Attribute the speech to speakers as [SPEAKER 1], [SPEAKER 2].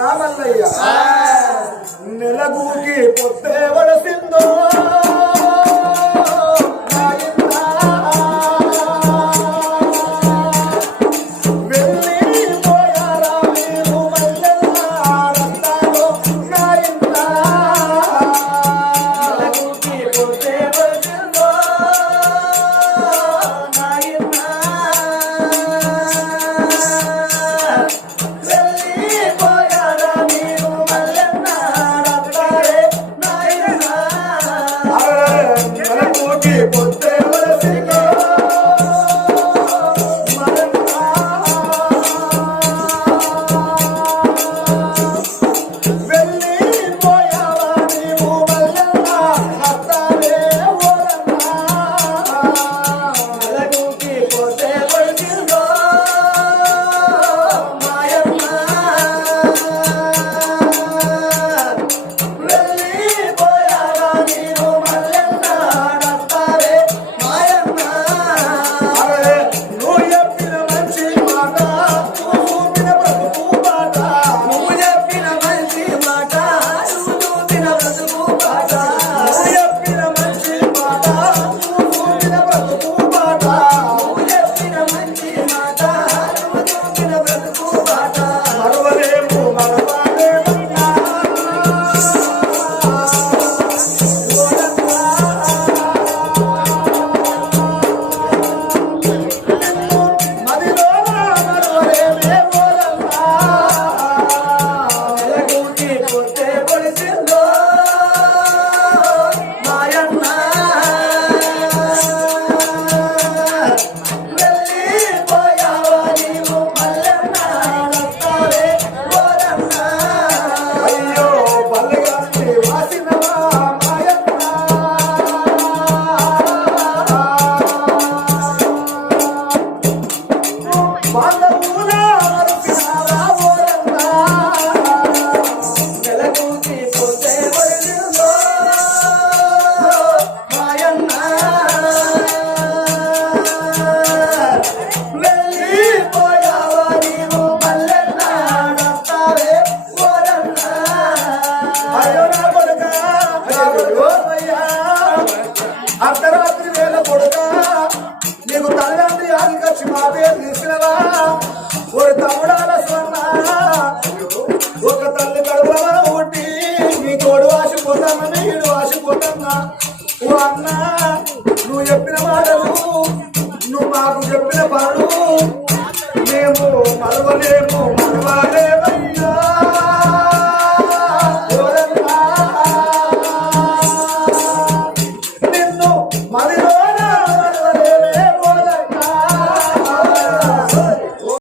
[SPEAKER 1] నా Mallayya నెలగూకి పొత్తే వడసి que você అర్ధరాత్రి వేళ కొడుకా నీకు తల్లి ఆదికచ్చి మా పేరు తీసినవా? ఒక తమ్ముడాల స్వర్ణ ఒక తల్లి కడుపులో ఒకటి నీ తోడు ఆశిపోతామని వీడు ఆశపోతామా ఓ అన్న నువ్వు చెప్పిన మాటలు నువ్వు మాకు చెప్పిన పనులు మేము మరవలేము మరవాలేము.